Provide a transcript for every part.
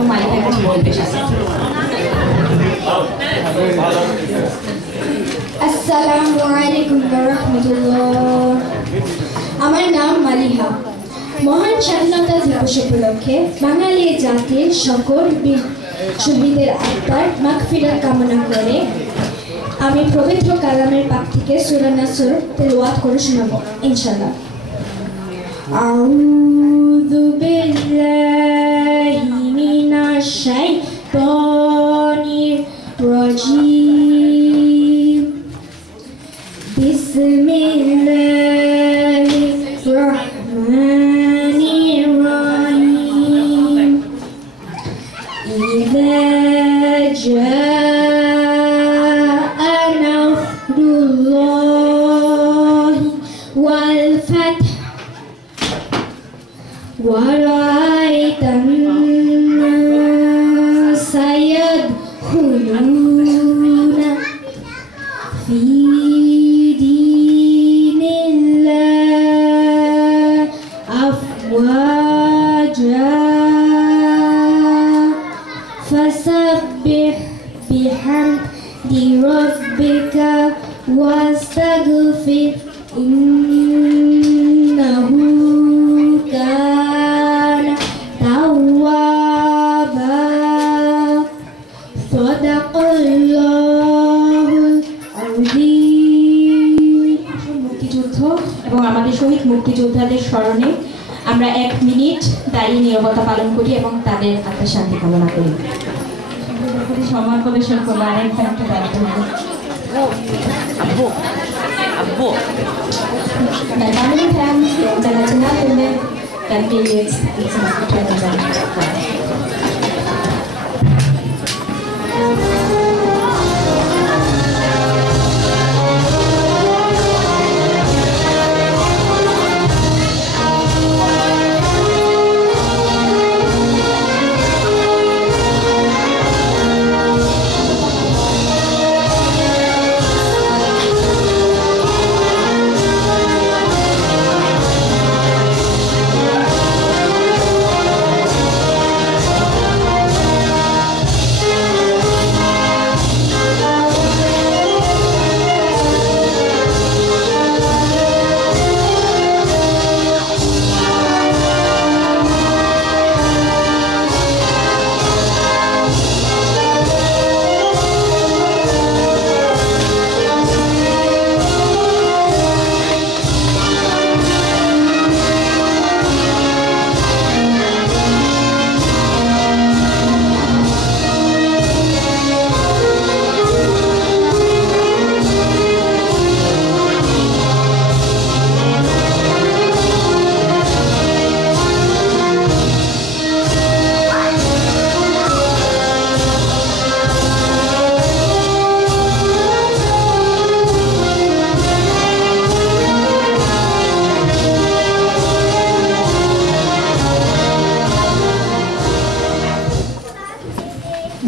এবং মালিকার কাছে বলবে। আসসালামু আলাইকুম ওয়া রাহমাতুল্লাহ। আমার নাম মালিহা। মহান স্বাধীনতা দিবস উপলক্ষে বাঙালি জাতির সকল শহীদের আত্মার মাগফিরাত কামনা করে আমি পবিত্র কালামের পাক থেকে সূরা নাসর তেলাওয়াত করে শোনাবো ইনশাআল্লাহ। আউযু বিল্লাহি মিনাশ শাইতানির রাজীম। বিসমিল্লাহির রাহমানির রাহিম। ইযা জাআ নাসরুল্লাহি ওয়াল ফাth ورأيت الناس يدخلون في دين الله أفواجا فسبح بحمد ربك واستغفر إنه كان توابا صدق الله العظيم। মুক্তিযুদ্ধ এবং আমাদের শহীদ মুক্তিযোদ্ধাদের স্মরণে আমরা 1 মিনিট দাঁড়িয়ে নীরবতা পালন করি এবং তাদের আত্মার শান্তি কামনা করি। সময় প্রদর্শন করবো আরেকটা দায়িত্ব হবে। Meine Damen und Herren, der Internationalhymne werden wir jetzt zum Abschluss sein.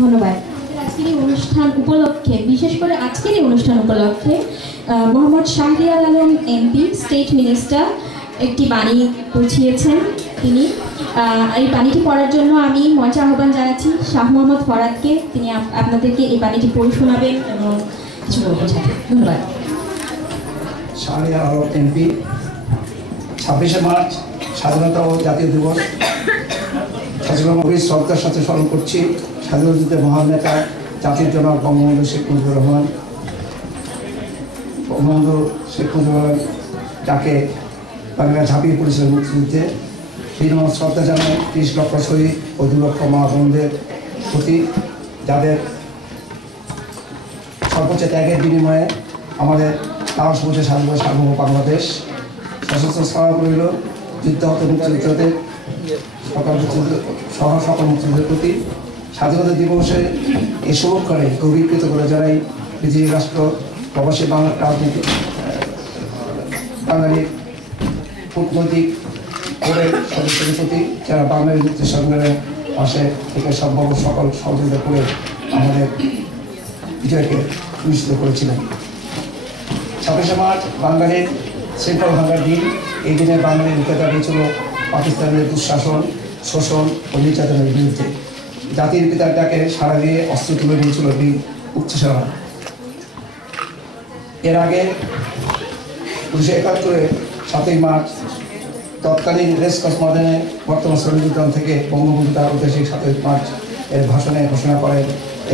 ধন্যবাদ। আজকের এই অনুষ্ঠান উপলক্ষে, বিশেষ করে আজকের এই অনুষ্ঠান উপলক্ষে Mohammad Shahriar Alam MP, state minister, একটি বাণী পৌঁছিয়েছেন। তিনি এই বাণীটি পড়ার জন্য আমি মঞ্চে আহ্বান জানাচ্ছি শাহ মোহাম্মদ ফরাদকে। তিনি আপনাদেরকে এই বাণীটি পড়ে শোনাবেন এবং কিছু বলবেন সাথে। ধন্যবাদ। শাহরিয়ার আলম এমপি, 26শে মার্চ স্বাধীনতা ও জাতীয় দিবস। গভীর শ্রদ্ধার সাথে স্মরণ করছি স্বাধীনতা যুদ্ধের মহান নেতা জাতির জনক বঙ্গবন্ধু শেখ মুজিবুর রহমান। বঙ্গবন্ধু শেখ মুজিবুর রহমান যাকে বাংলা ঝাঁপিয়ে পড়েছিলেন মুক্তিযুদ্ধে, বিনম্র শ্রদ্ধা জানায় 30 লক্ষ শহীদ ও 2 লক্ষ মা বোনদের প্রতি, যাদের সর্বোচ্চ ত্যাগের বিনিময়ে আমাদের তার সবুজে স্বাধীনতা সার্বভৌম বাংলাদেশ। সশস্ত্র স্মারক রইল যুদ্ধাহত মুক্তিযোদ্ধাদের সকল মুক্তিযুদ্ধের প্রতি। স্বাধীনতা দিবসে এই শুভক্ষণে গভীর কৃতজ্ঞতা জানাই পৃথিবীর রাষ্ট্র প্রবাসী বাংলা রাজনীতি বাঙালির কূটনৈতিক করে সদস্যদের প্রতি, যারা বাঙালি মুক্তি সংগ্রামের পাশে থেকে সম্ভব সকল সহযোগিতা করে আমাদের বিজয়কে নিশ্চিত করেছিলেন। 26শে মার্চ বাঙালির শৃঙ্খলা ভাঙার দিন। এই দিনে বাঙালির মুখে দাঁড়িয়েছিল পাকিস্তানের দুঃশাসন, শোষণ ও নির্যাতনের বিরুদ্ধে। জাতির পিতার ডাকে সাড়া দিয়ে অস্ত্র তুলে নিয়েছিল বীর উচ্চসেনা। এর আগে 1971 7ই মার্চ তৎকালীন রেসকোর্স ময়দানে বর্তমান শ্রমিক উদ্যান থেকে বঙ্গবন্ধু তার উদ্দেশ্যে 7ই মার্চ এর ভাষণে ঘোষণা করেন,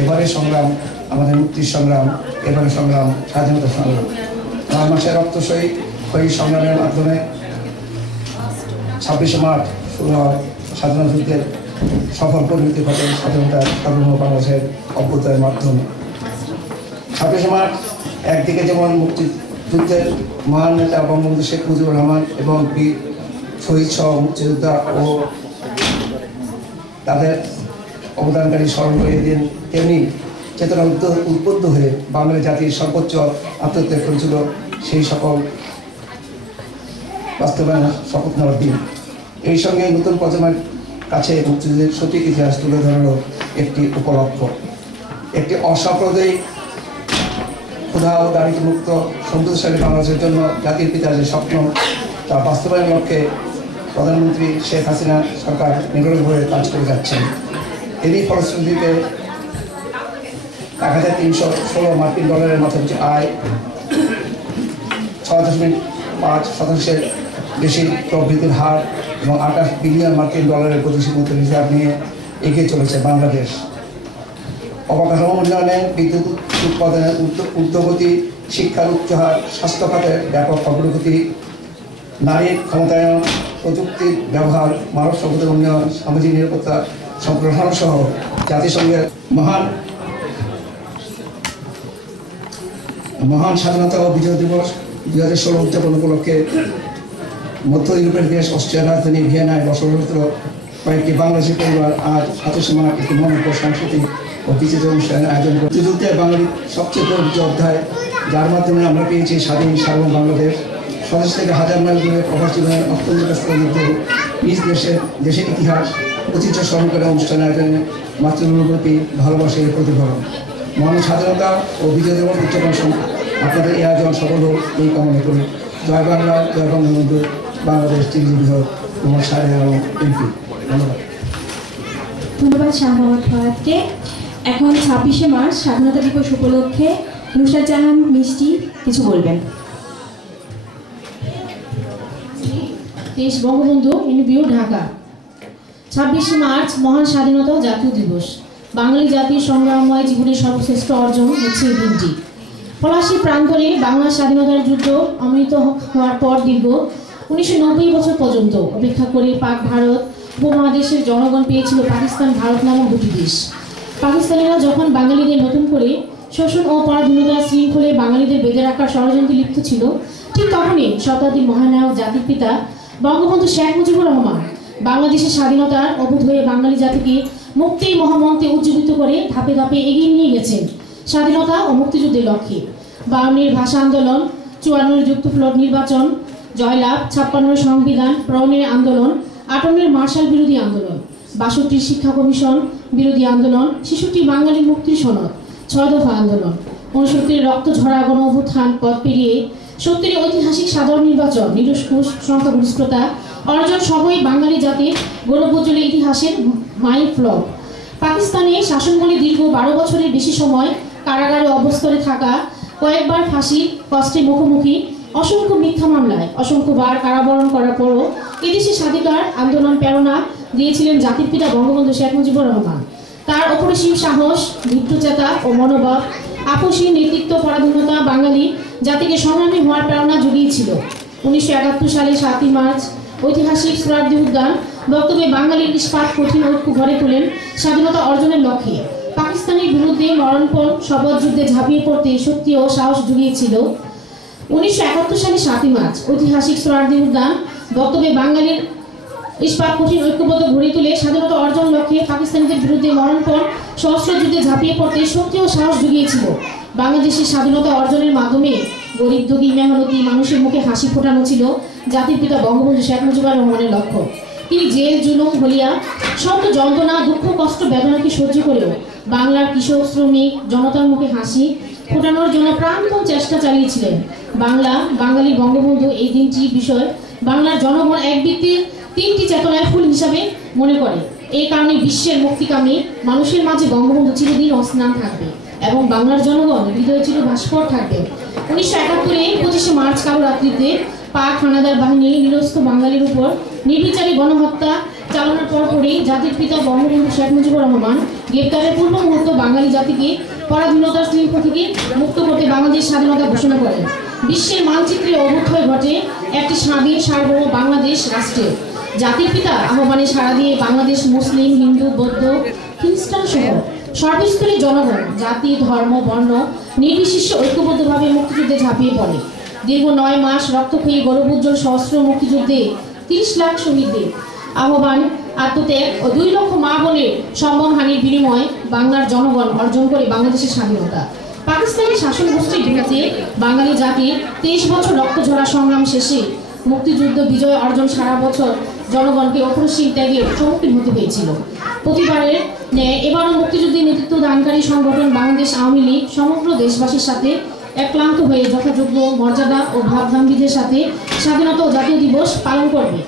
এবারের সংগ্রাম আমাদের মুক্তির সংগ্রাম, এবারের সংগ্রাম স্বাধীনতা সংগ্রাম। 9 মাসের রক্তক্ষয়ী সংগ্রামের মাধ্যমে 26শে মার্চ শুরু হয় স্বাধীনতা যুদ্ধের সফল পরিণতি ঘটে স্বাধীনতা সাধারণ বাংলাদেশের অভ্যুদয়ের মাধ্যমে। 26শে মার্চ একদিকে যেমন মুক্তিযুদ্ধের মহান নেতা বঙ্গবন্ধু শেখ মুজিবুর রহমান এবং বীর শহীদ সহ মুক্তিযোদ্ধা ও তাদের অবদানকারী স্মরণ করিয়ে দিন, তেমনি চেতনা উদ্বুদ্ধ হয়ে বাঙালি জাতির সর্বোচ্চ আত্মত্যাগ করেছিল সেই সকল বাস্তবায়নের শপথ নেওয়ার দিন। এই সঙ্গে নতুন প্রজন্মের কাছে মুক্তিযুদ্ধের সঠিক ইতিহাস তুলে ধরারও একটি উপলক্ষ। একটি অসাম্প্রদায়িক ক্ষুধা ও দারিদ্র্যমুক্ত সমৃদ্ধশালী বাংলাদেশের জন্য জাতির পিতার যে স্বপ্ন তা বাস্তবায়নের লক্ষ্যে প্রধানমন্ত্রী শেখ হাসিনা সরকার নিরলসভাবে কাজ করে যাচ্ছেন। এরই ফলশ্রুতিতে 1316 মার্কিন ডলারের মাথাপিছু আয়, 6.5% বেশি প্রবৃদ্ধির হার এবং 28 বিলিয়ন মার্কিন ডলারের বৈদেশিক মুদ্রার হিসাব নিয়ে এগিয়ে চলেছে বাংলাদেশ। অবকাঠামো উন্নয়নে, বিদ্যুৎ উৎপাদনের ঊর্ধ্বগতি, শিক্ষার উচ্চহার, স্বাস্থ্য খাতে ব্যাপক অগ্রগতি, নারীর ক্ষমতায়ন, প্রযুক্তির ব্যবহার, মানব সম্পদের উন্নয়ন, সামাজিক নিরাপত্তা সম্প্রসারণ সহ জাতিসংঘের মহান স্বাধীনতা ও বিজয় দিবস 2016 উদযাপন উপলক্ষে মধ্য ইউরোপের দেশ অস্ট্রিয়ার রাজধানী ভিয়েনায় বসবাসরত কয়েকটি বাংলাদেশি পরিবার আজ 27শে মার্চ একটি মনোজ্ঞ সাংস্কৃতিক ও বিচিত্র অনুষ্ঠানের আয়োজন করে। মুক্তিযুদ্ধে বাঙালির সবচেয়ে গর্বিত অধ্যায়, যার মাধ্যমে আমরা পেয়েছি স্বাধীন সার্বভৌম বাংলাদেশ। স্বদেশ থেকে হাজার মাইল দূরে প্রবাস জীবনের অত্যন্ত ব্যস্ততার মধ্যে নিজ দেশের ইতিহাস ঐতিহ্য স্মরণ করে অনুষ্ঠান আয়োজনে মাতৃভূমির ভালোবাসার প্রতিফলন। মহান স্বাধীনতা ও বিজয় দিবস উদযাপন আপনাদের এই আয়োজন সফল হোক এই কামনা করি। জয় বাংলা, জয় বঙ্গবন্ধু, বাংলাদেশ চিরজীবী হোক মোহাম্মদ শাহরিয়ার আলম এমপি। ধন্যবাদ। ধন্যবাদ শাহ মোহাম্মদ ফরাদকে। এখন 26শে মার্চ স্বাধীনতা দিবস উপলক্ষে নুসরাত জাহান মিষ্টি কিছু বলবেন। দেশ বঙ্গবন্ধু ইউনিবিউ ঢাকা। 26শে মার্চ মহান স্বাধীনতা জাতীয় দিবস। বাঙালি জাতির সংগ্রামময় জীবনের সর্বশ্রেষ্ঠ অর্জন হচ্ছে এই দিনটি। পলাশী প্রান্তরে বাংলার স্বাধীনতার যুদ্ধ অমৃত হওয়ার পর দীর্ঘ 1990 বছর পর্যন্ত অপেক্ষা করে পাক ভারত উপমহাদেশের জনগণ পেয়েছিল পাকিস্তান ভারত নামক দুটি দেশ। পাকিস্তানিরা যখন বাঙালিদের নতুন করে শোষণ ও পরাধীনতার শৃঙ্খলে বাঙালিদের বেঁধে রাখার ষড়যন্ত্রে লিপ্ত ছিল, ঠিক তখনই শতাব্দীর মহানায়ক জাতির পিতা বঙ্গবন্ধু শেখ মুজিবুর রহমান বাংলাদেশের স্বাধীনতার অভূত হয়ে বাঙালি জাতিকে মুক্তির মহামন্ত্রে উজ্জীবিত করে ধাপে ধাপে এগিয়ে নিয়ে গেছেন স্বাধীনতা ও মুক্তিযুদ্ধের লক্ষ্যে। 52-এর ভাষা আন্দোলন, 54-এর যুক্তফ্লোট নির্বাচন, জয়লাভ, 56-এর সংবিধান প্রণয়নের আন্দোলন, 58-এর মার্শাল বিরোধী আন্দোলন, 62-র শিক্ষা কমিশন বিরোধী আন্দোলন, 66-টি বাঙালি মুক্তির সনদ, 6 দফা আন্দোলন, 69-এর রক্ত ঝরা গণ অভ্যুত্থান পথ পেরিয়ে 70-এর ঐতিহাসিক সাধারণ নির্বাচন, নিরঙ্কুশ সংখ্যাগরিষ্ঠতা অর্জন সবই বাঙালি জাতির গৌরবোজ্জ্বল ইতিহাসের মাইলফলক। পাকিস্তানে শাসনকালে দীর্ঘ 12 বছরের বেশি সময় কারাগারে অবস্থানে থাকা, কয়েকবার ফাঁসির কষ্টের মুখোমুখি, অসংখ্য মিথ্যা মামলায় অসংখ্যবার কারাবরণ করার পরও এদেশে স্বাধীনতার আন্দোলন প্রেরণা দিয়েছিলেন জাতির পিতা বঙ্গবন্ধু শেখ মুজিবুর রহমান। তার অপরিসীম সাহস, দীপ্তচেতা ও মনোভাব, আপসী নেতৃত্ব, পরাধীনতা বাঙালি জাতিকে সংগ্রামী হওয়ার প্রেরণা জুগিয়েছিল। 1971 সালে 7ই মার্চ ঐতিহাসিক সোহরাওয়ার্দী উদ্যান বক্তব্যে বাঙালির ইস্পাত কঠিন ঐক্য গড়ে তোলেন স্বাধীনতা অর্জনের লক্ষ্যে। পাকিস্তানের বিরুদ্ধে মরণপণ শপথ যুদ্ধে ঝাঁপিয়ে পড়তে শক্তি ও সাহস জুগিয়েছিল। 1971 সালে 7ই মার্চ ঐতিহাসিক সোহরাওয়ার্দী উদ্যান বক্তব্যে বাঙালির ইস্পাত কঠিন ঐক্যবদ্ধ গড়ে তুলে স্বাধীনতা অর্জন লক্ষ্যে পাকিস্তানিদের বিরুদ্ধে মরণপণ সশস্ত্র যুদ্ধে ঝাঁপিয়ে পড়তে শক্তি ও সাহস জুগিয়েছিল। বাংলাদেশের স্বাধীনতা অর্জনের মাধ্যমে গরিব দুঃখী মেহনতি মানুষের মুখে হাসি ফোটানো ছিল জাতির পিতা বঙ্গবন্ধু শেখ মুজিবুর রহমানের লক্ষ্য। তিনি জেল, জুলুম, হলিয়া শব্দ, যন্ত্রণা, দুঃখ, কষ্ট, বেদনাকে সহ্য করেও বাংলার কৃষক, শ্রমিক, জনতার মুখে হাসি ফোটানোর জন্য প্রাণপণ চেষ্টা চালিয়েছিলেন। বাঙালি বঙ্গবন্ধু এই দিনটি বিষয় বাংলার জনগণ এক ব্যক্তির 3টি চেতনায় ফুল হিসাবে মনে করে। এই কারণে বিশ্বের মুক্তিকামী মানুষের মাঝে বঙ্গবন্ধু চিরদিন অস্নান থাকবে এবং বাংলার জনগণ হৃদয়ে চির ভাস্কর থাকবে। 1971-এ 25শে মার্চ কালো রাত্রিতে পাক হানাদার বাহিনী নিরস্ত বাঙালির উপর নির্বিচারে গণহত্যা চালানোর পরপরই জাতির পিতা বঙ্গবন্ধু শেখ মুজিবুর রহমান গ্রেপ্তারের পূর্ব মুহূর্ত বাঙালি জাতিকে পরাধীনতার শৃঙ্খ থেকে মুক্ত করতে বাংলাদেশ স্বাধীনতা ঘোষণা করেন। বিশ্বের মানচিত্রে অভ্যুদয় ঘটে একটি স্বাধীন সার্বভৌম বাংলাদেশ রাষ্ট্রের। জাতির পিতা আহ্বানে সাড়া দিয়ে বাংলাদেশ মুসলিম, হিন্দু, বৌদ্ধ, খ্রিস্টান সহ সর্বস্তরের জনগণ জাতি, ধর্ম, বর্ণ নির্বিশেষে ঐক্যবদ্ধভাবে মুক্তিযুদ্ধে ঝাঁপিয়ে পড়ে। দীর্ঘ 9 মাস রক্তক্ষয়ী গৌরবোজ্জ্বল সহস্র মুক্তিযুদ্ধে 30 লাখ শহীদদের আহ্বান, আত্মত্যাগ ও 2 লক্ষ মা বোনের সম্মানহানির বিনিময়ে বাংলার জনগণ অর্জন করে বাংলাদেশের স্বাধীনতা। পাকিস্তানের শাসন গোষ্ঠীর বিরুদ্ধে বাঙালি জাতির 23 বছর রক্তঝরা সংগ্রাম শেষে মুক্তিযুদ্ধ বিজয় অর্জন সারা বছর জনগণকে অপরিসীম ত্যাগের সম্মুখীন হতে হয়েছিল। প্রতিবারের ন্যায় এবারও মুক্তিযুদ্ধে নেতৃত্ব দানকারী সংগঠন বাংলাদেশ আওয়ামী লীগ সমগ্র দেশবাসীর সাথে একলান্ত হয়ে যথাযোগ্য মর্যাদা ও ভাবগাম্ভীর্যের সাথে স্বাধীনতা ও জাতীয় দিবস পালন করবে।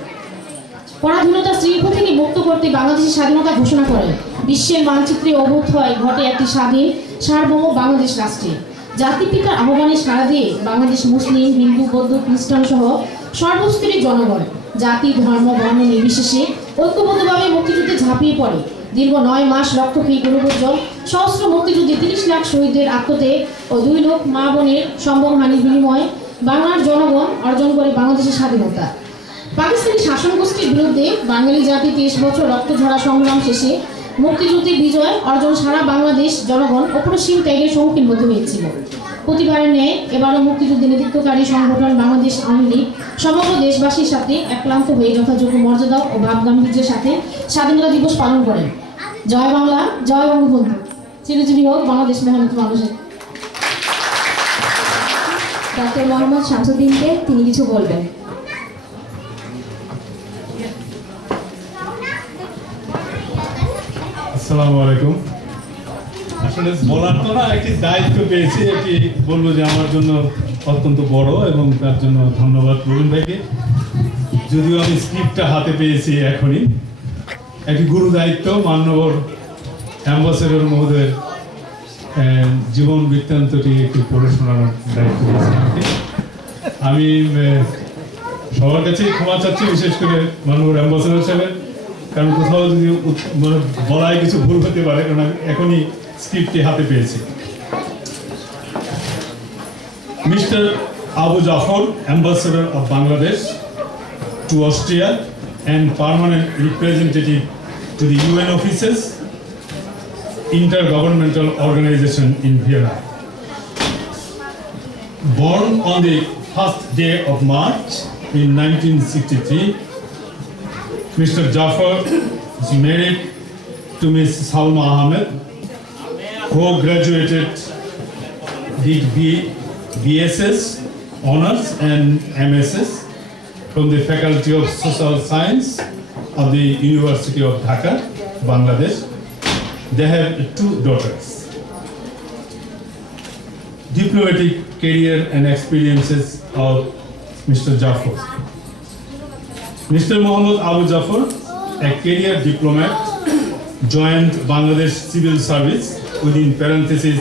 পরাধীনতার শৃঙ্খ থেকে মুক্ত করতে বাংলাদেশের স্বাধীনতা ঘোষণা করে বিশ্বের মানচিত্রে অভ্যুদয় ঘটে একটি স্বাধীন সার্বভৌম বাংলাদেশ রাষ্ট্রে। জাতির পিতার আহ্বানে সাড়া দিয়ে বাংলাদেশ মুসলিম, হিন্দু, বৌদ্ধ, খ্রিস্টান সহ সর্বস্তরের জনগণ জাতি, ধর্ম, বর্ণ নির্বিশেষে ঐক্যবদ্ধভাবে মুক্তিযুদ্ধে ঝাঁপিয়ে পড়ে। দীর্ঘ 9 মাস রক্তক্ষয়ী গৌরবোজ্জ্বল সহস্র মুক্তিযুদ্ধে 30 লাখ শহীদদের আত্মত্যাগ ও 2 লক্ষ মা বোনের সম্মানহানির বিনিময়ে বাংলার জনগণ অর্জন করে বাংলাদেশের স্বাধীনতা। পাকিস্তানি শাসন গোষ্ঠীর বিরুদ্ধে বাঙালি জাতি 23 বছর রক্তঝরা সংগ্রাম শেষে মুক্তিযুদ্ধে বিজয় অর্জন সারা বাংলাদেশ জনগণ অপরিসীম ত্যাগের সম্মুখীন হতে হয়েছিল। প্রতিবারের ন্যায় এবারও মুক্তিযুদ্ধে নেতৃত্বকারী সংগঠন বাংলাদেশ আওয়ামী লীগ সমগ্র দেশবাসীর সাথে একলান্ত হয়ে যথাযোগ্য মর্যাদা ও ভাবগাম্ভীর্যের সাথে স্বাধীনতা দিবস পালন করেন। জয় বাংলা, জয় বঙ্গবন্ধু, চিরজীবী হোক বাংলাদেশ মেহনত মানুষের। ডক্টর মোহাম্মদ শামসুদ্দিনকে তিনি কিছু বলবেন। আসসালামু আলাইকুম। আসলে বলার তো না, একটি দায়িত্ব পেয়েছি, এটি বলবো যে আমার জন্য অত্যন্ত বড় এবং তার জন্য ধন্যবাদ রুবেল ভাইকে। যদিও আমি স্ক্রিপ্টটা হাতে পেয়েছি এখনই, একটি গুরু দায়িত্ব মান্যবর অ্যাম্বাসেডর মহোদয়ের জীবন বৃত্তান্তটি একটু পড়ে শোনানোর দায়িত্ব পেয়েছি আমাকে। আমি সবার কাছেই ক্ষমা চাচ্ছি, বিশেষ করে মাননীয় অ্যাম্বাসেডর সাহেবের, কারণ কোথাও যদি মানে বলায় কিছু ভুল হতে পারে, কারণ আমি এখনই স্ক্রিপ্টটি হাতে পেয়েছি। Mister Abu Jafar, Ambassador of Bangladesh to Austria and permanent representative to the UN offices, intergovernmental organization in Vienna. Born on the first day of March in 1963, Mr. Jafar is married to Ms. Salma Ahmed, who graduated did BSS Honors and MSS from the Faculty of Social Science of the University of Dhaka, Bangladesh. They have 2 daughters. Diplomatic career and experiences of Mr. Jafar. Mr. Mohammad Abu Jafar, a career diplomat, joined Bangladesh Civil Service within parentheses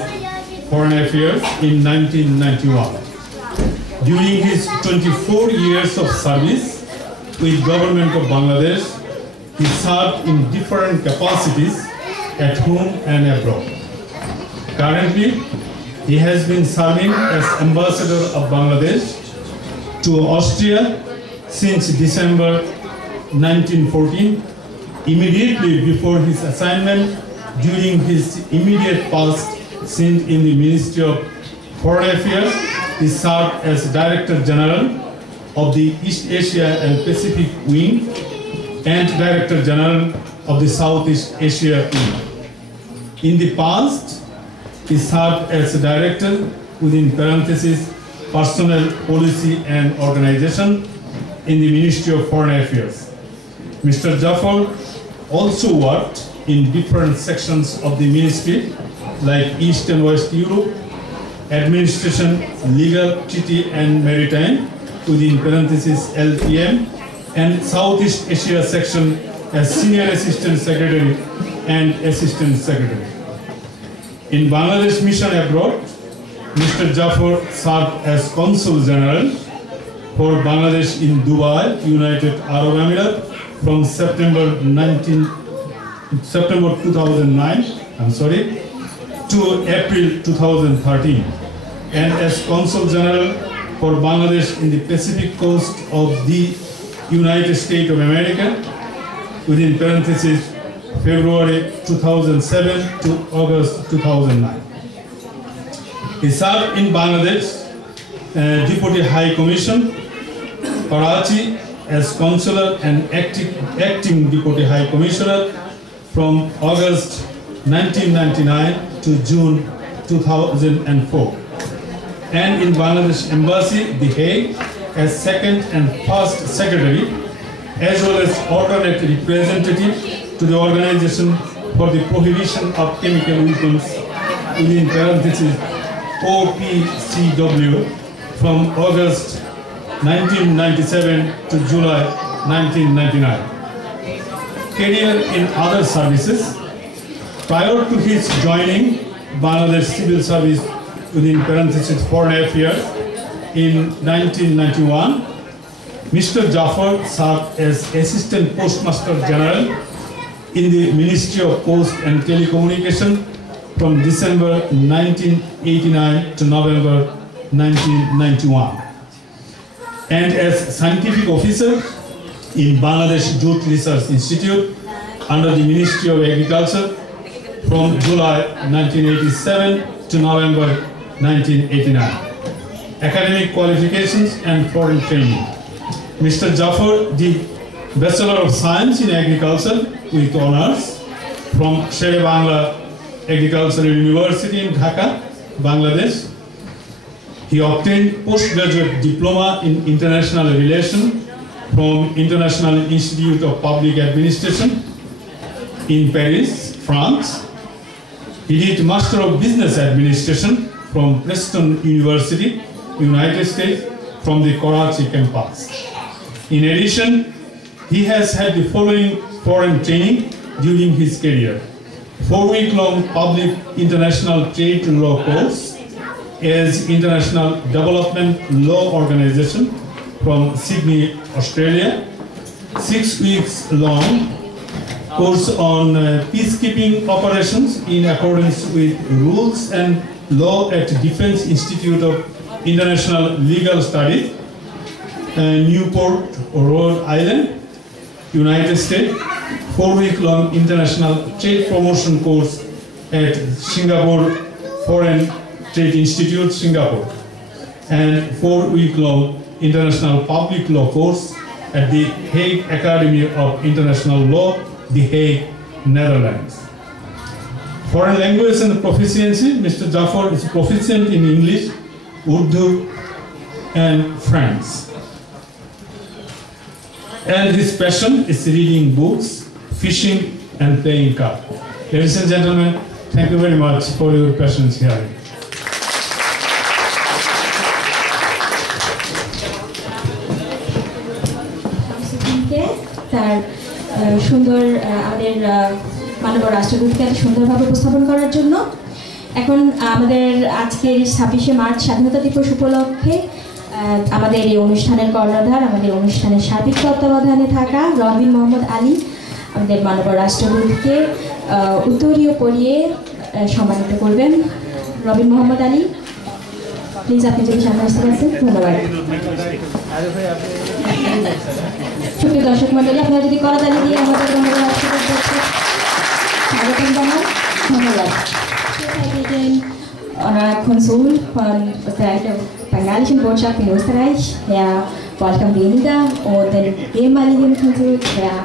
Foreign Affairs in 1991. During his 24 years of service with Government of Bangladesh, he served in different capacities at home and abroad. Currently, he has been serving as Ambassador of Bangladesh to Austria since December 1914, immediately before his assignment during his immediate past stint in the Ministry of Foreign Affairs. He served as Director General of the East Asia and Pacific Wing and Director General of the Southeast Asia Wing. In the past, he served as Director within parentheses Personnel Policy and Organization in the Ministry of Foreign Affairs. Mr. Jafar also worked in different sections of the ministry like East and West Europe, Administration, Legal, Treaty and Maritime within parentheses LTM, and Southeast Asia section as Senior Assistant Secretary and Assistant Secretary. In Bangladesh Mission Abroad, Mr. Jaffer served as Consul General for Bangladesh in Dubai, United Arab Emirates from September 2009 to April 2013, and as Consul General for Bangladesh in the Pacific coast of the United States of America, within parentheses, February 2007 to August 2009. He served in Bangladesh Deputy High Commission, Karachi, as Consular and acting Deputy High Commissioner from August 1999 to June 2004. And in Bangladesh Embassy, The Hague, as second and first secretary, as well as alternate representative to the Organization for the Prohibition of Chemical Weapons, within parentheses OPCW, from August 1997 to July 1999. Career in other services. Prior to his joining Bangladesh Civil Service, within parentheses Foreign Affairs, in 1991, Mr. Jaffer served as Assistant Postmaster General in the Ministry of Post and Telecommunication from December 1989 to November 1991, and as Scientific Officer in Bangladesh Jute Research Institute under the Ministry of Agriculture from July 1987 to November 1989. Academic qualifications and foreign training. Mr. Jaffer did Bachelor of Science in Agriculture with honors from Shere-Bangla Agricultural University in Dhaka, Bangladesh. He obtained postgraduate diploma in international relations from International Institute of Public Administration in Paris, France. He did Master of Business Administration from Preston University, United States, from the Karachi campus. In addition, he has had the following foreign training during his career: 4-week-long public international trade law course as International Development Law Organization from Sydney, Australia, 6 weeks long course on peacekeeping operations in accordance with rules and law at Defense Institute of International Legal Studies, Newport, Rhode Island, United States, 4-week-long international trade promotion course at Singapore Foreign Trade Institute, Singapore, and 4-week-long international public law course at the Hague Academy of International Law, The Hague, Netherlands. Foreign language and proficiency. Mr. Jaffer is proficient in English, Urdu, and French. And his passion is reading books, fishing, and playing cards. Ladies and gentlemen, thank you very much for your patience hearing. তার সুন্দর আমাদের মাননীয় রাষ্ট্রদূতকে এত সুন্দরভাবে উপস্থাপন করার জন্য। এখন আমাদের আজকের 26শে মার্চ স্বাধীনতা দিবস উপলক্ষে আমাদের এই অনুষ্ঠানের কর্ণধার, আমাদের অনুষ্ঠানের সার্বিক তত্ত্বাবধানে থাকা রবিন মোহাম্মদ আলী আমাদের মাননীয় রাষ্ট্রদূতকে উত্তরীয় পরিয়ে সম্মানিত করবেন। রবিন মোহাম্মদ আলী, প্লিজ আপনি যদি সামনে আসতে পারছেন, ধন্যবাদ। সুপ্রিয় দর্শক মন্ডলী, আপনারা যদি করতালি দিয়ে আমাদের স্বাগতম জানান, ধন্যবাদ। Honorar Konsul von der bengalischen Botschaft in Österreich, Herr Wolfgang Weniger, und den ehemaligen Konsul, Herr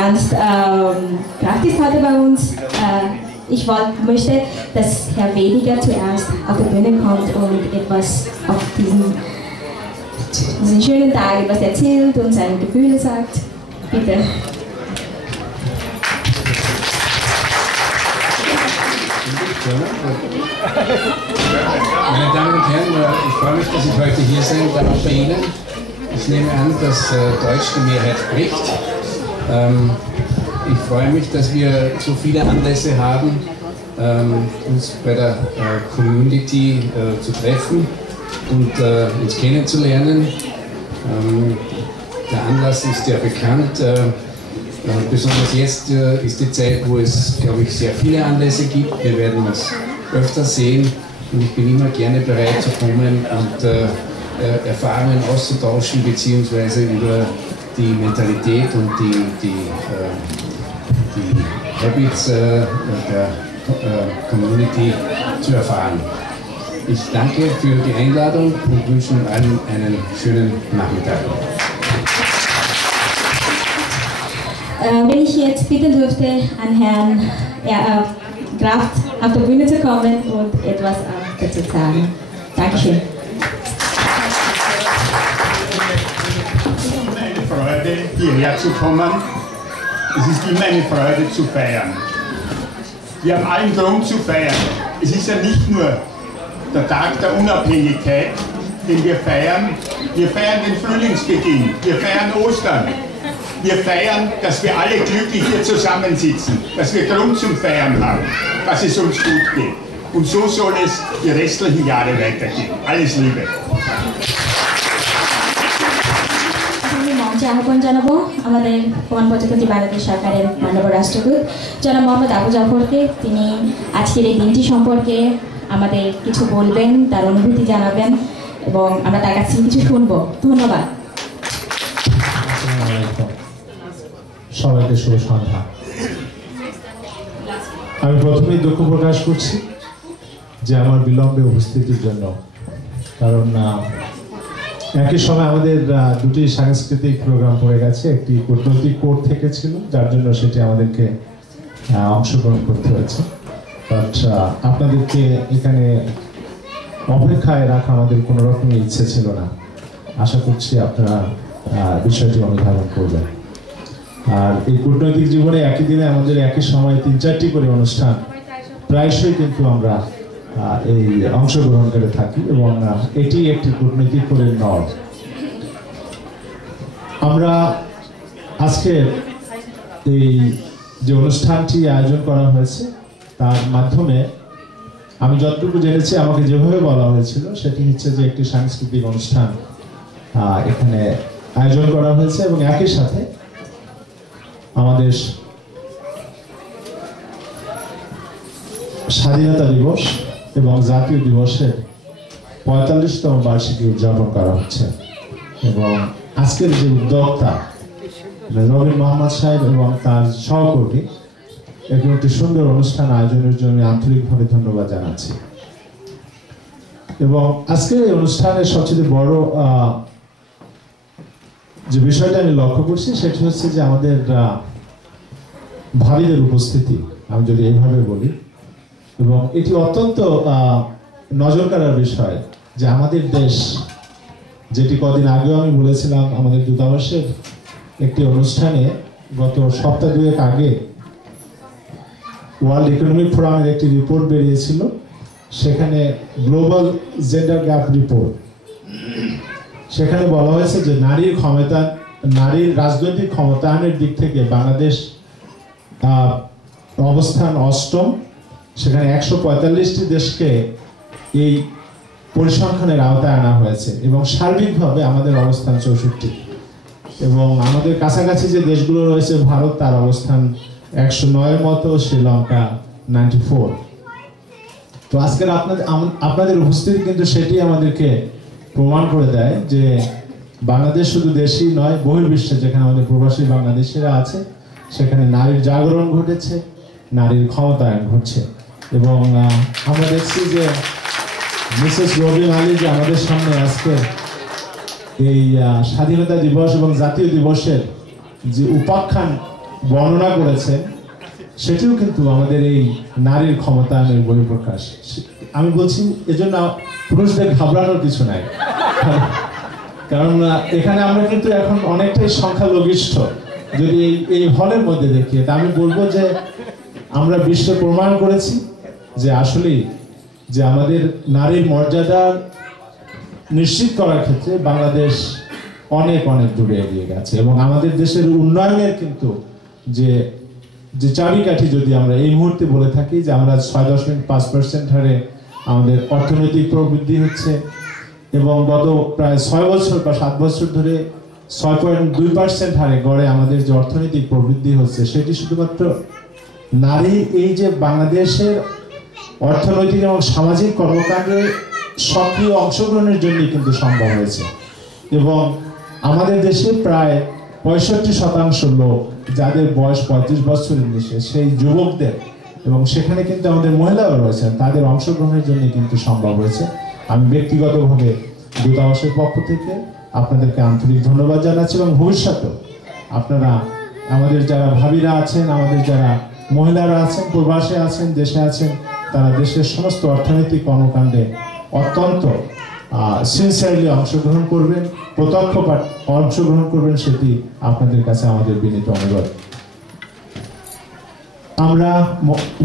Ernst Kraft ist heute bei uns. Ich möchte, dass Herr Weniger zuerst auf die Bühne kommt und etwas auf diesen schönen Tag etwas erzählt und seine Gefühle sagt. Bitte. Meine Damen und Herren, ich freue mich, dass ich heute hier sein darf bei Ihnen. Ich nehme an, dass Deutsch die Mehrheit spricht. Ich freue mich, dass wir so viele Anlässe haben, uns bei der Community zu treffen und uns kennenzulernen. Der Anlass ist ja bekannt. Besonders jetzt ist die Zeit, wo es, glaube ich, sehr viele Anlässe gibt. Wir werden uns öfter sehen und ich bin immer gerne bereit zu kommen und Erfahrungen auszutauschen bzw. über die Mentalität und die Habits der Community zu erfahren. Ich danke für die Einladung und wünsche allen einen schönen Nachmittag. Wenn ich jetzt bitten dürfte, an Herrn Kraft auf der Bühne zu kommen und etwas dazu zu sagen. Dankeschön. Es ist immer eine Freude, hierher zu kommen. Es ist immer eine Freude zu feiern. Wir haben allen Grund zu feiern. Es ist ja nicht nur der Tag der Unabhängigkeit, den wir feiern. Wir feiern den Frühlingsbeginn. Wir feiern Ostern. Wir feiern, dass wir alle glücklich hier zusammensitzen, dass wir Grund zum Feiern haben, dass es uns gut geht. Und so soll es die restlichen Jahre weitergehen. Alles Liebe. আমি মঞ্চে আহ্বান জানাবো আমাদের প্রমাণ প্রজাতন্ত্রী বাংলাদেশ সরকারের মাননীয় রাষ্ট্রদূত জনাব মোহাম্মদ আবু জাফরকে। তিনি আজকের এই দিনটি সম্পর্কে আমাদের কিছু বলবেন, তার অনুভূতি জানাবেন এবং আমরা তার কাছ থেকে কিছু শুনবো। ধন্যবাদ। সবাইকে শুভ সন্ধ্যা। আমি প্রথমেই দুঃখ প্রকাশ করছি যে আমার বিলম্বে উপস্থিতির জন্য, কারণ একই সময় আমাদের দুটি সাংস্কৃতিক প্রোগ্রাম পড়ে গেছে। একটি কূটনৈতিক কোর্ট থেকে ছিল, যার জন্য সেটি আমাদেরকে অংশগ্রহণ করতে হয়েছে। বাট আপনাদেরকে এখানে অপেক্ষায় রাখা আমাদের কোনো রকমের ইচ্ছে ছিল না। আশা করছি আপনারা বিষয়টি অনুধাবন করবেন। আর এই কূটনৈতিক জীবনে একই দিনে আমাদের একই সময়ে ৩-৪টি করে অনুষ্ঠান প্রায়শই কিন্তু আমরা এই অংশগ্রহণ করে থাকি এবং এটি একটি কূটনৈতিক করে নয়। আমরা আজকে এই যে অনুষ্ঠানটি আয়োজন করা হয়েছে তার মাধ্যমে আমি যতটুকু জেনেছি, আমাকে যেভাবে বলা হয়েছিল সেটি হচ্ছে যে একটি সাংস্কৃতিক অনুষ্ঠান এখানে আয়োজন করা হয়েছে এবং একই সাথে আমাদের স্বাধীনতা দিবস এবং জাতীয় দিবসের ৪৫তম বার্ষিকী উদযাপন করা হচ্ছে। এবং আজকের যে উদ্যোক্তা রবিন মোহাম্মদ সাহেব এবং তার সহকর্মী এরকম একটি সুন্দর অনুষ্ঠান আয়োজনের জন্য আন্তরিকভাবে ধন্যবাদ জানাচ্ছি। এবং আজকের এই অনুষ্ঠানের সবচেয়ে বড় যে বিষয়টা আমি লক্ষ্য করছি সেটি হচ্ছে যে আমাদের ভাবিদের উপস্থিতি, আমি যদি এইভাবে বলি। এবং এটি অত্যন্ত নজর কাড়ার বিষয় যে আমাদের দেশ, যেটি কদিন আগেও আমি বলেছিলাম আমাদের দূতাবাসের একটি অনুষ্ঠানে গত সপ্তাহ দুয়েক আগে ওয়ার্ল্ড ইকোনমিক ফোরামের একটি রিপোর্ট বেরিয়েছিল, সেখানে গ্লোবাল জেন্ডার গ্যাপ রিপোর্ট, সেখানে বলা হয়েছে যে নারীর রাজনৈতিক ক্ষমতায়নের দিক থেকে বাংলাদেশ অবস্থান ৮ম। সেখানে ১৪৫টি দেশকে এই পরিসংখ্যানের আওতায় আনা হয়েছে এবং সার্বিকভাবে আমাদের অবস্থান ৬৪। এবং আমাদের কাছাকাছি যে দেশগুলো রয়েছে, ভারত তার অবস্থান ১০৯-এর মতো, শ্রীলঙ্কা 94। তো আজকের আপনাদের উপস্থিতি কিন্তু সেটি আমাদেরকে প্রমাণ করে দেয় যে বাংলাদেশ শুধু দেশই নয়, বহির্বিশ্বে যেখানে আমাদের প্রবাসী বাংলাদেশিরা আছে সেখানে নারীর জাগরণ ঘটেছে, নারীর ক্ষমতায়ন ঘটছে। এবং আমরা দেখছি যে মিসেস রবিন আলী যে আমাদের সামনে আজকে এই স্বাধীনতা দিবস এবং জাতীয় দিবসের যে উপাখ্যান বর্ণনা করেছেন, সেটিও কিন্তু আমাদের এই নারীর ক্ষমতায়নের বহিঃপ্রকাশ। আমি বলছি এজন্য পুরুষদের ঘাবড়ানোর কিছু নাই, কারণ এখানে আমরা কিন্তু এখন অনেকটাই সংখ্যালঘিষ্ঠ। যদি এই হলের মধ্যে দেখি, তা আমি বলবো যে আমরা বিশ্বে প্রমাণ করেছি যে আসলেই যে আমাদের নারীর মর্যাদা নিশ্চিত করার ক্ষেত্রে বাংলাদেশ অনেক অনেক দূরে এগিয়ে গেছে এবং আমাদের দেশের উন্নয়নের কিন্তু যে যে চাবিকাঠি যদি আমরা এই মুহূর্তে বলে থাকি যে আমরা 6.5% হারে আমাদের অর্থনৈতিক প্রবৃদ্ধি হচ্ছে এবং গত প্রায় 6 বছর বা 7 বছর ধরে 6.2% হারে গড়ে আমাদের যে অর্থনৈতিক প্রবৃদ্ধি হচ্ছে সেটি শুধুমাত্র নারী এই যে বাংলাদেশের অর্থনৈতিক এবং সামাজিক কর্মকাণ্ডে সক্রিয় অংশগ্রহণের জন্যই কিন্তু সম্ভব হয়েছে এবং আমাদের দেশে প্রায় 65% লোক যাদের বয়স 35 বছরের নিচে সেই যুবকদের এবং সেখানে কিন্তু আমাদের মহিলাও রয়েছেন তাদের অংশগ্রহণের জন্য কিন্তু সম্ভব হয়েছে। আমি ব্যক্তিগতভাবে দূতাবাসের পক্ষ থেকে আপনাদেরকে আন্তরিক ধন্যবাদ জানাচ্ছি এবং ভবিষ্যতেও আপনারা আমাদের যারা ভাবিরা আছেন আমাদের যারা মহিলারা আছেন প্রবাসে আছেন দেশে আছেন তারা দেশের সমস্ত অর্থনৈতিক কর্মকাণ্ডে অত্যন্ত সিনসিয়ারলি অংশগ্রহণ করবেন প্রত্যক্ষ অংশগ্রহণ করবেন সেটি আপনাদের কাছে আমাদের বিনীত অনুরোধ। আমরা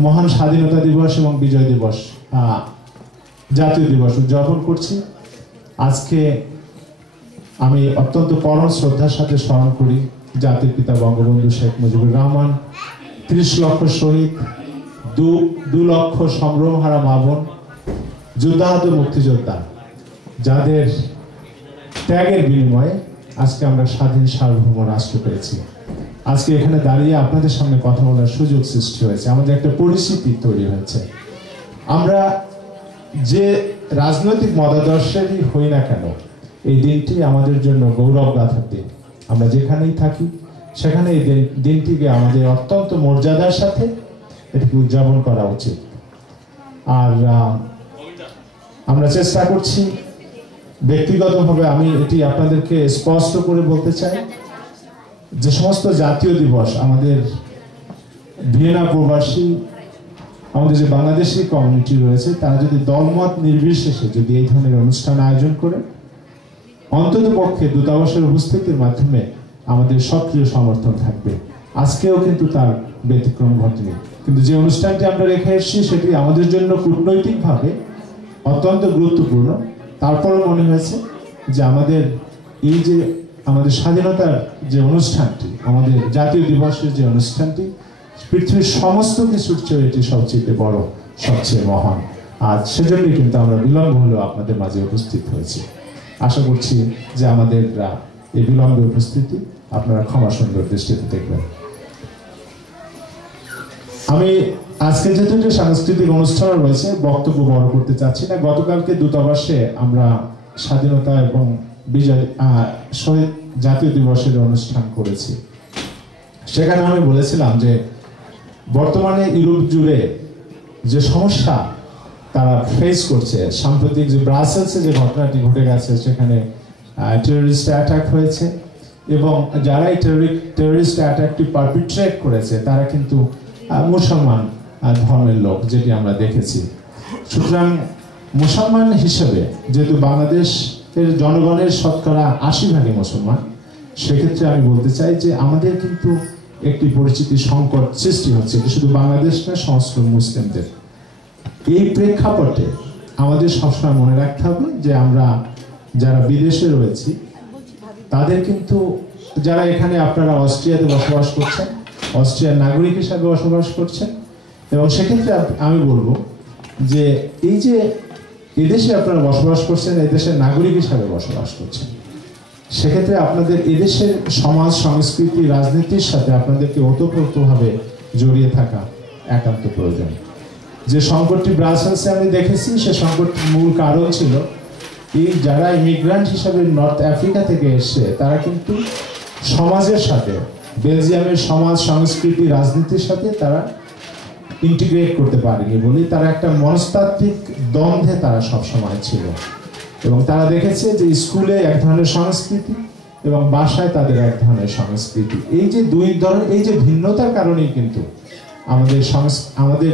মহান স্বাধীনতা দিবস এবং বিজয় দিবস জাতীয় দিবস উদযাপন করছি। আজকে আমি অত্যন্ত পরম শ্রদ্ধার সাথে স্মরণ করি জাতির পিতা বঙ্গবন্ধু শেখ মুজিবুর রহমান, 30 লক্ষ শহীদ, 2 লক্ষ সম্ভ্রমহারা মা বোন, যুদ্ধাহত মুক্তিযোদ্ধা যাদের ত্যাগের বিনিময়ে আজকে আমরা স্বাধীন সার্বভৌম রাষ্ট্র পেয়েছি। আজকে এখানে দাঁড়িয়ে আপনাদের সামনে কথা বলার সুযোগ সৃষ্টি হয়েছে, আমাদের একটা পরিস্থিতি তৈরি হয়েছে। আমরা যে রাজনৈতিক মতাদর্শেরই হই না কেন এই দিনটি আমাদের জন্য গৌরব গাথার দিন। আমরা যেখানেই থাকি সেখানে এই দিনটিকে আমাদের অত্যন্ত মর্যাদার সাথে এটিকে উদযাপন করা উচিত। আর আমরা চেষ্টা করছি ব্যক্তিগতভাবে আমি এটি আপনাদেরকে স্পষ্ট করে বলতে চাই যে সমস্ত জাতীয় দিবস আমাদের ভিয়েনা প্রবাসী আমাদের যে বাংলাদেশি কমিউনিটি রয়েছে তারা যদি দলমত নির্বিশেষে যদি এই ধরনের অনুষ্ঠান আয়োজন করে অন্ততপক্ষে দূতাবাসের উপস্থিতির মাধ্যমে আমাদের সক্রিয় সমর্থন থাকবে। আজকেও কিন্তু তার ব্যতিক্রম ঘটেনি, কিন্তু যে অনুষ্ঠানটি আমরা রেখে এসেছি সেটি আমাদের জন্য কূটনৈতিকভাবে অত্যন্ত গুরুত্বপূর্ণ। তারপরও মনে হয়েছে যে আমাদের এই যে আমাদের স্বাধীনতার যে অনুষ্ঠানটি আমাদের জাতীয় দিবসের যে অনুষ্ঠানটি পৃথিবীর সমস্ত কিছুর চেয়ে এটি সবচেয়ে বড় সবচেয়ে মহান। আর সেজন্যই কিন্তু আমরা বিলম্ব হলেও আপনাদের মাঝে উপস্থিত হয়েছি। আশা করছি যে আমাদের এই বিলম্বে উপস্থিতি আপনারা ক্ষমা সুন্দর দৃষ্টিতে দেখবেন। আমি আজকে যেহেতু যে সাংস্কৃতিক অনুষ্ঠান রয়েছে বক্তব্য বড় করতে চাচ্ছি না। গতকালকে দূতাবাসে আমরা স্বাধীনতা এবং বিজয় শহীদ জাতীয় দিবসের অনুষ্ঠান করেছি। সেখানে আমি বলেছিলাম যে বর্তমানে ইউরোপ জুড়ে যে সমস্যা তারা ফেস করছে, সাম্প্রতিক যে ব্রাসেলসে যে ঘটনাটি ঘটে গেছে সেখানে টেররিস্ট অ্যাটাক হয়েছে এবং যারা এই টেররিস্ট অ্যাটাকটি পারপিট্রেট করেছে তারা কিন্তু মুসলমান ধর্মের লোক, যেটি আমরা দেখেছি। সুতরাং মুসলমান হিসেবে যেহেতু বাংলাদেশের জনগণের শতকরা 80% মুসলমান, সেক্ষেত্রে আমি বলতে চাই যে আমাদের কিন্তু একটি পরিচিতি সংকট সৃষ্টি হচ্ছে, এটি শুধু বাংলাদেশ না সমস্ত মুসলিমদের। এই প্রেক্ষাপটে আমাদের সবসময় মনে রাখতে হবে যে আমরা যারা বিদেশে রয়েছি তাদের কিন্তু যারা এখানে আপনারা অস্ট্রিয়াতে বসবাস করছেন, অস্ট্রিয়ার নাগরিক হিসাবে বসবাস করছেন এবং সেক্ষেত্রে আমি বলবো যে এই যে এদেশে আপনারা বসবাস করছেন এদেশের নাগরিক হিসাবে বসবাস করছেন, সেক্ষেত্রে আপনাদের এদেশের সমাজ সংস্কৃতি রাজনীতির সাথে আপনাদেরকে ওতপ্রোতভাবে জড়িয়ে থাকা একান্ত প্রয়োজন। যে সংকটটি ব্রাসেলসে আমি দেখেছি সে সংকটটির মূল কারণ ছিল এই যারা ইমিগ্রান্ট হিসাবে নর্থ আফ্রিকা থেকে এসে তারা কিন্তু সমাজের সাথে বেলজিয়ামের সমাজ সংস্কৃতি রাজনীতির সাথে তারা ইন্টিগ্রেট করতে পারেনি বলে তারা একটা মনস্তাত্ত্বিক দ্বন্দ্বে তারা সবসময় ছিল এবং তারা দেখেছে যে স্কুলে এক ধরনের সংস্কৃতি এবং বাসায় তাদের এক ধরনের সংস্কৃতি। এই যে দুই ধরনের এই যে ভিন্নতার কারণেই কিন্তু আমাদের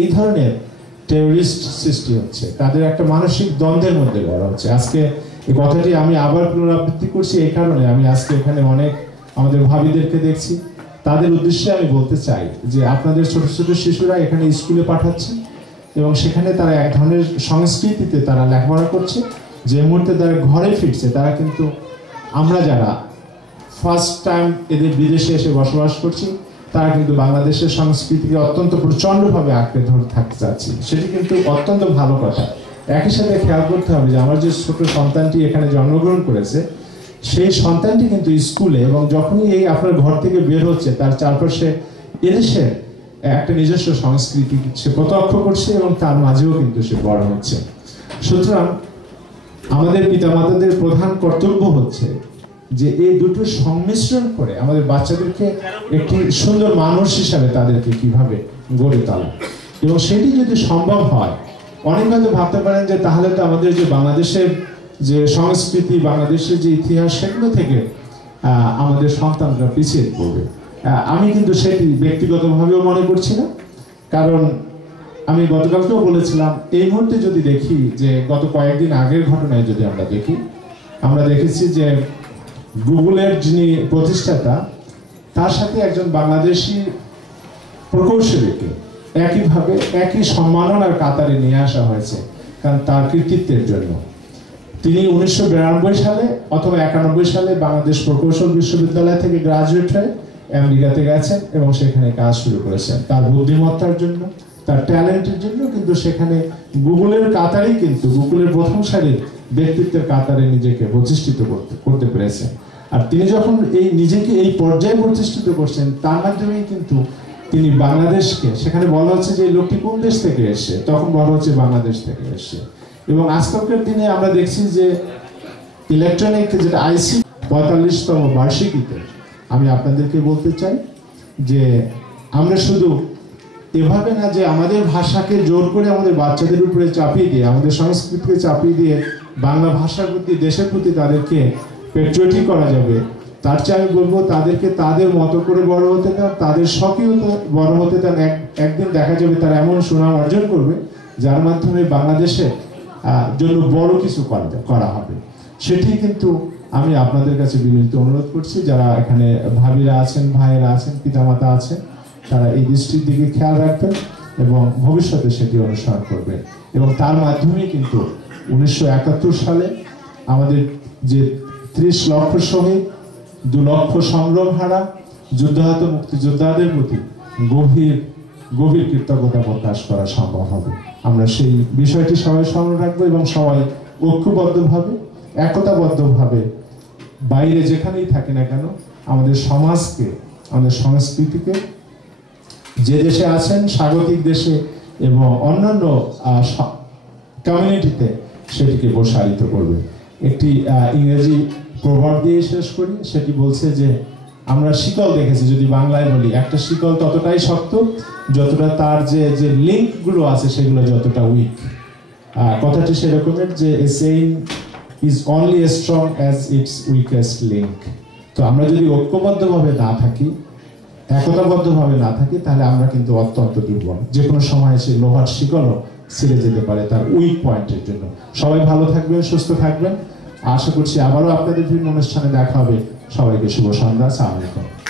এই ধরনের টেররিস্ট সৃষ্টি হচ্ছে, তাদের একটা মানসিক দ্বন্দ্বের মধ্যে গড়া হচ্ছে। আজকে এই কথাটি আমি আবার পুনরাবৃত্তি করছি এই কারণে আমি আজকে এখানে অনেক আমাদের ভাবিদেরকে দেখছি, তাদের উদ্দেশ্যে আমি বলতে চাই যে আপনাদের ছোট ছোট শিশুরা এখানে স্কুলে পাঠাচ্ছেন এবং সেখানে তারা এক ধরনের সংস্কৃতিতে তারা লেখাপড়া করছে, যে মুহূর্তে তারা ঘরে ফিরছে তারা কিন্তু আমরা যারা ফার্স্ট টাইম এদের বিদেশে এসে বসবাস করছি তারা কিন্তু বাংলাদেশের সংস্কৃতিকে অত্যন্ত প্রচণ্ডভাবে আঁকড়ে ধরে থাকতে চাচ্ছি, সেটি কিন্তু অত্যন্ত ভালো কথা। একই সাথে খেয়াল করতে হবে যে আমার যে ছোট সন্তানটি এখানে জন্মগ্রহণ করেছে সেই সন্তানটি কিন্তু স্কুলে এবং যখনই এই আপনার ঘর থেকে বের হচ্ছে তার চারপাশে এদেশের একটা নিজস্ব সংস্কৃতি সে প্রত্যক্ষ করছে এবং তার মাঝেও কিন্তু সে বড় হচ্ছে। সুতরাং আমাদের পিতামাতাদের প্রধান কর্তব্য হচ্ছে যে এই দুটো সংমিশ্রণ করে আমাদের বাচ্চাদেরকে একটি সুন্দর মানুষ হিসাবে তাদেরকে কিভাবে গড়ে তোলা, এবং সেটি যদি সম্ভব হয়, অনেক হয়তো ভাবতে পারেন যে তাহলে তো আমাদের যে বাংলাদেশের যে সংস্কৃতি, বাংলাদেশের যে ইতিহাস, সেগুলো থেকে আমাদের সন্তানরা পিছিয়ে পড়বে। আমি কিন্তু সেটি ব্যক্তিগতভাবেও মনে করছি না, কারণ আমি গতকালকেও বলেছিলাম এই মুহূর্তে যদি দেখি যে গত কয়েকদিন আগের ঘটনায় যদি আমরা দেখি, আমরা দেখেছি যে গুগলের যিনি প্রতিষ্ঠাতা তার সাথে একজন বাংলাদেশি প্রকৌশলীকে একইভাবে একই সম্মাননার কাতারে নিয়ে আসা হয়েছে, কারণ তার কৃতিত্বের জন্য। তিনি 1992 সালে অথবা 91 সালে বাংলাদেশ প্রকৌশল বিশ্ববিদ্যালয় থেকে গ্রাজুয়েট হয়ে আমেরিকাতে গেছেন এবং সেখানে কাজ শুরু করেছেন। তার বুদ্ধিমত্তার জন্য, তার ট্যালেন্টের জন্য কিন্তু সেখানে গুগলের কাতারেই কিন্তু গুগলের প্রথম সারির ব্যক্তিত্বের কাতারে নিজেকে প্রতিষ্ঠিত করতে পেরেছেন। আর তিনি যখন নিজেকে এই পর্যায়ে প্রতিষ্ঠিত করছেন তার মাধ্যমেই কিন্তু তিনি বাংলাদেশকে, সেখানে বলা হচ্ছে যে লোকটি কোন দেশ থেকে এসে, তখন বলা হচ্ছে বাংলাদেশ থেকে এসে। এবং আজকালকার দিনে আমরা দেখছি যে ইলেকট্রনিক যেটা আইসি 45তম বার্ষিকীতে আমি আপনাদেরকে বলতে চাই যে আমরা শুধু এভাবে না যে আমাদের ভাষাকে জোর করে আমাদের বাচ্চাদের উপরে চাপিয়ে দিয়ে, আমাদের সংস্কৃতিকে চাপিয়ে দিয়ে বাংলা ভাষার প্রতি, দেশের প্রতি তাদেরকে পেট্রিয়টিক করা যাবে, তার চেয়ে আমি বলবো তাদেরকে তাদের মতো করে বড় হতে দেন, তাদের স্বকীয়তা বড় হতে দেন। একদিন দেখা যাবে তারা এমন সুনাম অর্জন করবে যার মাধ্যমে বাংলাদেশের জন্য বড় কিছু করা হবে। সেটি কিন্তু আমি আপনাদের কাছে বিনীত অনুরোধ করছি, যারা এখানে ভাবিরা আছেন, ভাইয়েরা আছেন, পিতামাতা আছেন, তারা এই দৃষ্টির দিকে খেয়াল রাখবেন এবং ভবিষ্যতে সেটি অনুসরণ করবেন। এবং তার মাধ্যমেই কিন্তু 1971 সালে আমাদের যে 30 লক্ষ শহীদ, 2 লক্ষ সংগ্রামহারা যুদ্ধাহত মুক্তিযোদ্ধাদের প্রতি গভীর গভীর কৃতজ্ঞতা প্রকাশ করা সম্ভব হবে। আমরা সেই বিষয়টি সবাই স্মরণ রাখবো এবং সবাই ঐক্যবদ্ধভাবে, একতাবদ্ধভাবে বাইরে যেখানেই থাকি না কেন আমাদের সমাজকে, আমাদের সংস্কৃতিকে যে দেশে আছেন, স্বাগতিক দেশে এবং অন্যান্য কমিউনিটিতে সেটিকে প্রসারিত করবে। একটি ইংরেজি প্রভাব দিয়ে শেষ করি, সেটি বলছে যে আমরা শিকল দেখেছি, যদি বাংলায় বলি, একটা শিকল ততটাই শক্ত যতটা তার যে লিঙ্কগুলো আছে সেগুলো যতটা উইক। কথাটি সেরকমের যে এ saying is only as strong as its weakest link। তো আমরা যদি ঐক্যবদ্ধভাবে না থাকি, একতাবদ্ধভাবে না থাকি, তাহলে আমরা কিন্তু অত্যন্ত দুর্বল। যে কোনো সময় সে লোহার শিকলও ছিঁড়ে যেতে পারে তার উইক পয়েন্টের জন্য। সবাই ভালো থাকবেন, সুস্থ থাকবেন। আশা করছি আবারও আপনাদের বিভিন্ন অনুষ্ঠানে দেখা হবে। সবাইকে শুভ সন্ধ্যা। আসসালামু আলাইকুম।